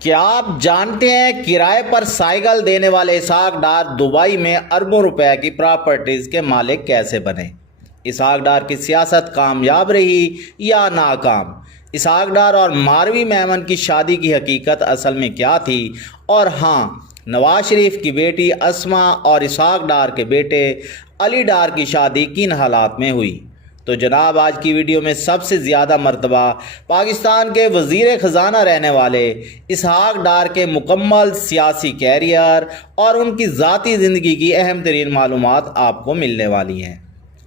کیا آپ جانتے ہیں کرائے پر سائیکل دینے والے اسحاق ڈار دبئی میں اربوں روپے کی پراپرٹیز کے مالک کیسے بنے؟ اسحاق ڈار کی سیاست کامیاب رہی یا ناکام؟ اسحاق ڈار اور ماروی میمن کی شادی کی حقیقت اصل میں کیا تھی؟ اور ہاں، نواز شریف کی بیٹی اسما اور اسحاق ڈار کے بیٹے علی ڈار کی شادی کن حالات میں ہوئی؟ تو جناب، آج کی ویڈیو میں سب سے زیادہ مرتبہ پاکستان کے وزیر خزانہ رہنے والے اسحاق ڈار کے مکمل سیاسی کیریئر اور ان کی ذاتی زندگی کی اہم ترین معلومات آپ کو ملنے والی ہیں۔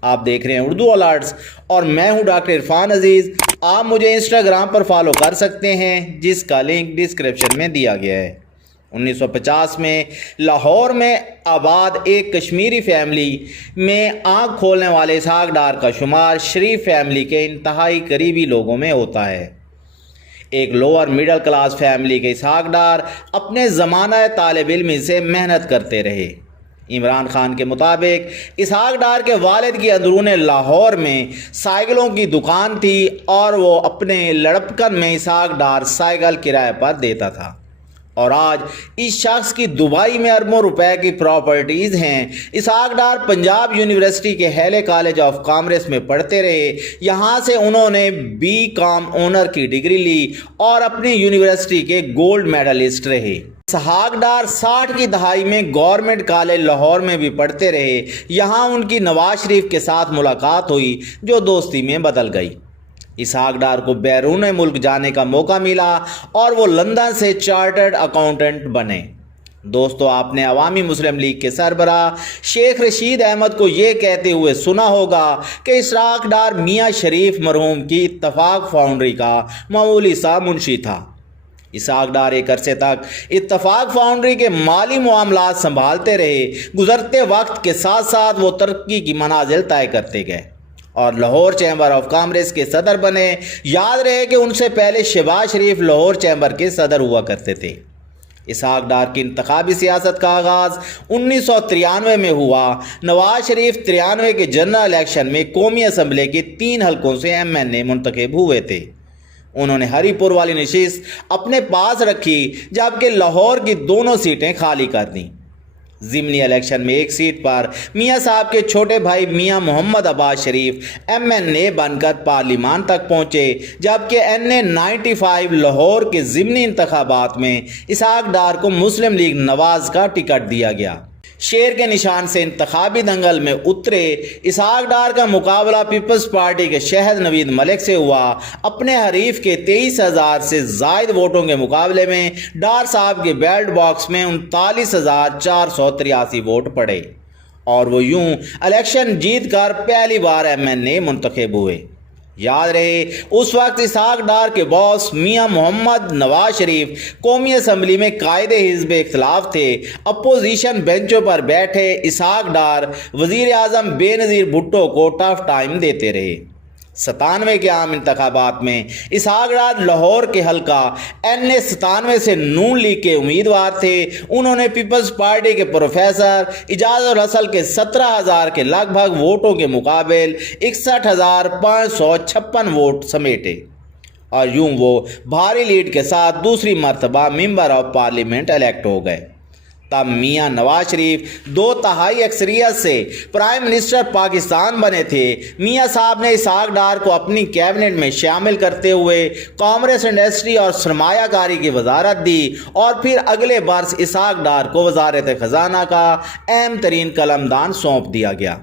آپ دیکھ رہے ہیں اردو الرٹس اور میں ہوں ڈاکٹر عرفان عزیز۔ آپ مجھے انسٹاگرام پر فالو کر سکتے ہیں، جس کا لنک ڈسکرپشن میں دیا گیا ہے۔ 1950 میں لاہور میں آباد ایک کشمیری فیملی میں آنکھ کھولنے والے اسحاق ڈار کا شمار شریف فیملی کے انتہائی قریبی لوگوں میں ہوتا ہے۔ ایک لوور مڈل کلاس فیملی کے اسحاق ڈار اپنے زمانہ طالب علمی سے محنت کرتے رہے۔ عمران خان کے مطابق اسحاق ڈار کے والد کی اندرون لاہور میں سائیکلوں کی دکان تھی اور وہ اپنے لڑپکن میں اسحاق ڈار سائیکل کرائے پر دیتا تھا۔ اور آج اس شخص کی دبئی میں اربوں روپے کی پراپرٹیز ہیں۔ اسحاق ڈار پنجاب یونیورسٹی کے ہیلے کالج آف کامرس میں پڑھتے رہے۔ یہاں سے انہوں نے BCom آنر کی ڈگری لی اور اپنی یونیورسٹی کے گولڈ میڈلسٹ رہے۔ اسحاق ڈار 60 کی دہائی میں گورنمنٹ کالج لاہور میں بھی پڑھتے رہے۔ یہاں ان کی نواز شریف کے ساتھ ملاقات ہوئی جو دوستی میں بدل گئی۔ اسحاق ڈار کو بیرون ملک جانے کا موقع ملا اور وہ لندن سے چارٹرڈ اکاؤنٹنٹ بنے۔ دوستو، آپ نے عوامی مسلم لیگ کے سربراہ شیخ رشید احمد کو یہ کہتے ہوئے سنا ہوگا کہ اسحاق ڈار میاں شریف مرحوم کی اتفاق فاؤنڈری کا معمولی سا منشی تھا۔ اسحاق ڈار ایک عرصے تک اتفاق فاؤنڈری کے مالی معاملات سنبھالتے رہے۔ گزرتے وقت کے ساتھ ساتھ وہ ترقی کی منازل طے کرتے گئے اور لاہور چیمبر آف کامرس کے صدر بنے۔ یاد رہے کہ ان سے پہلے شہباز شریف لاہور چیمبر کے صدر ہوا کرتے تھے۔ اسحاق ڈار کی انتخابی سیاست کا آغاز 1993 میں ہوا۔ نواز شریف 93 کے جنرل الیکشن میں قومی اسمبلی کے 3 حلقوں سے MNA منتخب ہوئے تھے۔ انہوں نے ہری پور والی نشست اپنے پاس رکھی جبکہ لاہور کی دونوں سیٹیں خالی کر دیں۔ ضمنی الیکشن میں ایک سیٹ پر میاں صاحب کے چھوٹے بھائی میاں محمد عباس شریف MNA بن کر پارلیمان تک پہنچے، جبکہ NA95 لاہور کے ضمنی انتخابات میں اسحاق ڈار کو مسلم لیگ نواز کا ٹکٹ دیا گیا۔ شیر کے نشان سے انتخابی دنگل میں اترے اسحاق ڈار کا مقابلہ پیپلز پارٹی کے شہد نوید ملک سے ہوا۔ اپنے حریف کے 23,000 سے زائد ووٹوں کے مقابلے میں ڈار صاحب کے بیلٹ باکس میں 39,483 ووٹ پڑے اور وہ یوں الیکشن جیت کر پہلی بار MNA منتخب ہوئے۔ یاد رہے، اس وقت اسحاق ڈار کے باس میاں محمد نواز شریف قومی اسمبلی میں قائد حزب اختلاف تھے۔ اپوزیشن بینچوں پر بیٹھے اسحاق ڈار وزیر اعظم بے نظیر بھٹو کو ٹف ٹائم دیتے رہے۔ 97 کے عام انتخابات میں اسحاق ڈار لاہور کے حلقہ NA97 سے نون لیگ کے امیدوار تھے۔ انہوں نے پیپلز پارٹی کے پروفیسر اعجاز الاصل کے 17,000 کے لگ بھگ ووٹوں کے مقابل 61,556 ووٹ سمیٹے اور یوں وہ بھاری لیڈ کے ساتھ دوسری مرتبہ ممبر آف پارلیمنٹ الیکٹ ہو گئے۔ تب میاں نواز شریف 2/3 اکثریت سے پرائم منسٹر پاکستان بنے تھے۔ میاں صاحب نے اسحاق ڈار کو اپنی کیبنٹ میں شامل کرتے ہوئے کامرس، انڈسٹری اور سرمایہ کاری کی وزارت دی اور پھر اگلے برس اسحاق ڈار کو وزارت خزانہ کا اہم ترین قلمدان سونپ دیا گیا۔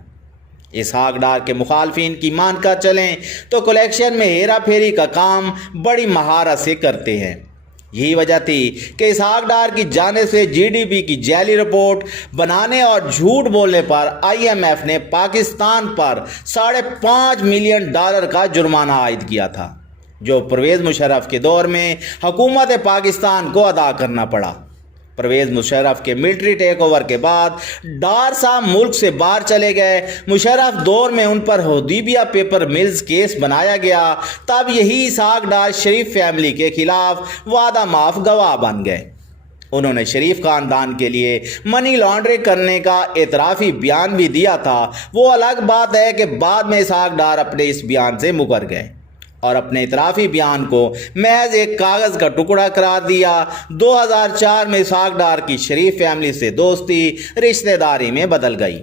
اسحاق ڈار کے مخالفین کی مان کر چلیں تو کلیکشن میں ہیرا پھیری کا کام بڑی مہارت سے کرتے ہیں۔ یہی وجہ تھی کہ اسحاق ڈار کی جانب سے GDP کی جعلی رپورٹ بنانے اور جھوٹ بولنے پر IMF نے پاکستان پر $5.5 ملین کا جرمانہ عائد کیا تھا، جو پرویز مشرف کے دور میں حکومت پاکستان کو ادا کرنا پڑا۔ پرویز مشرف کے ملٹری ٹیک اوور کے بعد ڈار صاحب ملک سے باہر چلے گئے۔ مشرف دور میں ان پر حدیبیہ پیپر ملز کیس بنایا گیا۔ تب یہی اسحاق ڈار شریف فیملی کے خلاف وعدہ معاف گواہ بن گئے۔ انہوں نے شریف خاندان کے لیے منی لانڈرنگ کرنے کا اعترافی بیان بھی دیا تھا۔ وہ الگ بات ہے کہ بعد میں اسحاق ڈار اپنے اس بیان سے مکر گئے اور اپنے اعترافی بیان کو محض ایک کاغذ کا ٹکڑا قرار دیا۔ 2004 میں اسحاق ڈار کی شریف فیملی سے دوستی رشتہ داری میں بدل گئی۔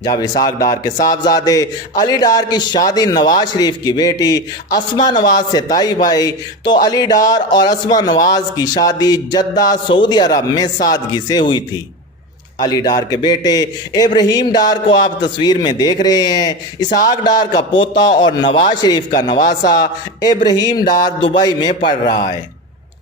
جب اسحاق ڈار کے صاحبزادے علی ڈار کی شادی نواز شریف کی بیٹی اسما نواز سے طے پائی تو علی ڈار اور اسما نواز کی شادی جدہ سعودی عرب میں سادگی سے ہوئی تھی۔ علی ڈار کے بیٹے ابراہیم ڈار کو آپ تصویر میں دیکھ رہے ہیں۔ اسحاق ڈار کا پوتا اور نواز شریف کا نواسا ابراہیم ڈار دبئی میں پڑھ رہا ہے۔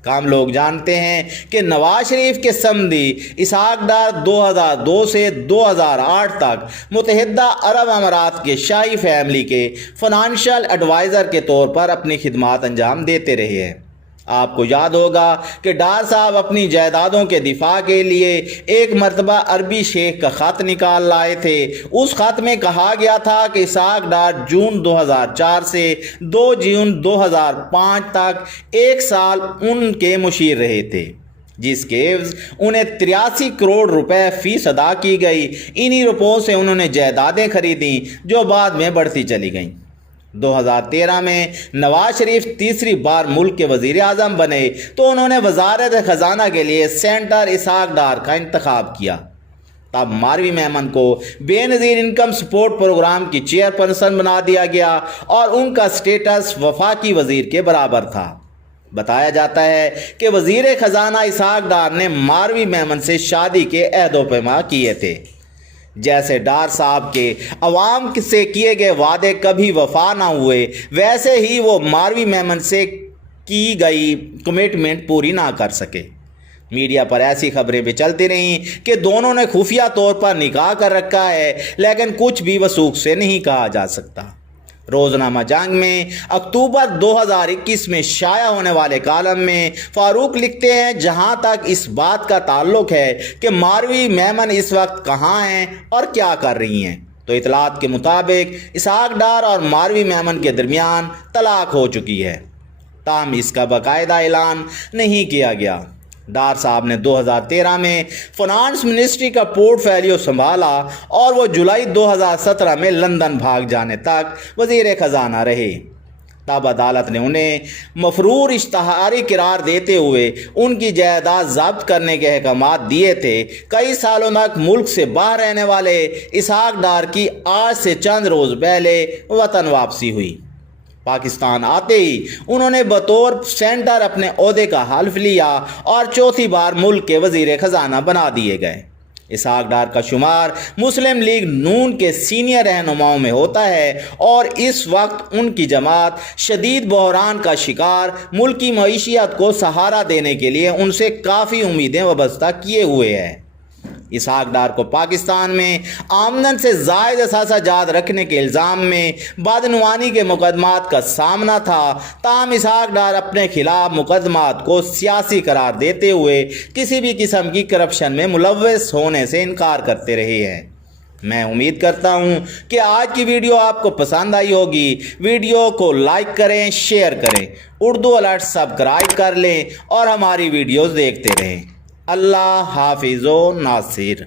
کام لوگ جانتے ہیں کہ نواز شریف کے سمدی اسحاق ڈار 2002 سے 2008 تک متحدہ عرب امارات کے شاہی فیملی کے فائنانشل ایڈوائزر کے طور پر اپنی خدمات انجام دیتے رہے ہیں۔ آپ کو یاد ہوگا کہ ڈار صاحب اپنی جائیدادوں کے دفاع کے لیے ایک مرتبہ عربی شیخ کا خط نکال لائے تھے۔ اس خط میں کہا گیا تھا کہ اسحاق ڈار جون 2004 سے 2 جون 2005 تک 1 سال ان کے مشیر رہے تھے، جس کے عوض انہیں 83 کروڑ روپے فیس ادا کی گئی۔ انہی روپوں سے انہوں نے جائیدادیں خریدیں جو بعد میں بڑھتی چلی گئیں۔ 2013 میں نواز شریف تیسری بار ملک کے وزیر اعظم بنے تو انہوں نے وزارت خزانہ کے لیے سینٹر اسحاق ڈار کا انتخاب کیا۔ تب ماروی میمن کو بے نظیر انکم سپورٹ پروگرام کی چیئرپرسن بنا دیا گیا اور ان کا سٹیٹس وفاقی وزیر کے برابر تھا۔ بتایا جاتا ہے کہ وزیر خزانہ اسحاق ڈار نے ماروی میمن سے شادی کے عہد و پیما کیے تھے۔ جیسے ڈار صاحب کے عوام سے کیے گئے وعدے کبھی وفا نہ ہوئے، ویسے ہی وہ ماروی میمن سے کی گئی کمٹمنٹ پوری نہ کر سکے۔ میڈیا پر ایسی خبریں بھی چلتی رہیں کہ دونوں نے خفیہ طور پر نکاح کر رکھا ہے، لیکن کچھ بھی وثوق سے نہیں کہا جا سکتا۔ روزنامہ جنگ میں اکتوبر 2021 میں شائع ہونے والے کالم میں فاروق لکھتے ہیں، جہاں تک اس بات کا تعلق ہے کہ ماروی میمن اس وقت کہاں ہیں اور کیا کر رہی ہیں، تو اطلاعات کے مطابق اسحاق ڈار اور ماروی میمن کے درمیان طلاق ہو چکی ہے، تاہم اس کا باقاعدہ اعلان نہیں کیا گیا۔ ڈار صاحب نے 2013 میں فنانس منسٹری کا پورٹ فولیو سنبھالا اور وہ جولائی 2017 میں لندن بھاگ جانے تک وزیر خزانہ رہے۔ تب عدالت نے انہیں مفرور اشتہاری قرار دیتے ہوئے ان کی جائیداد ضبط کرنے کے احکامات دیے تھے۔ کئی سالوں تک ملک سے باہر رہنے والے اسحاق ڈار کی آج سے چند روز پہلے وطن واپسی ہوئی۔ پاکستان آتے ہی انہوں نے بطور سینٹر اپنے عہدے کا حلف لیا اور چوتھی بار ملک کے وزیر خزانہ بنا دیے گئے۔ اسحاق ڈار کا شمار مسلم لیگ نون کے سینئر رہنماؤں میں ہوتا ہے اور اس وقت ان کی جماعت شدید بحران کا شکار ملکی معیشت کو سہارا دینے کے لیے ان سے کافی امیدیں وابستہ کیے ہوئے ہے۔ اسحاق ڈار کو پاکستان میں آمدن سے زائد اثاثہ جات رکھنے کے الزام میں بدعنوانی کے مقدمات کا سامنا تھا، تاہم اسحاق ڈار اپنے خلاف مقدمات کو سیاسی قرار دیتے ہوئے کسی بھی قسم کی کرپشن میں ملوث ہونے سے انکار کرتے رہے ہیں۔ میں امید کرتا ہوں کہ آج کی ویڈیو آپ کو پسند آئی ہوگی۔ ویڈیو کو لائک کریں، شیئر کریں، اردو الرٹ سبسکرائب کر لیں اور ہماری ویڈیوز دیکھتے رہیں۔ اللہ حافظ و ناصر۔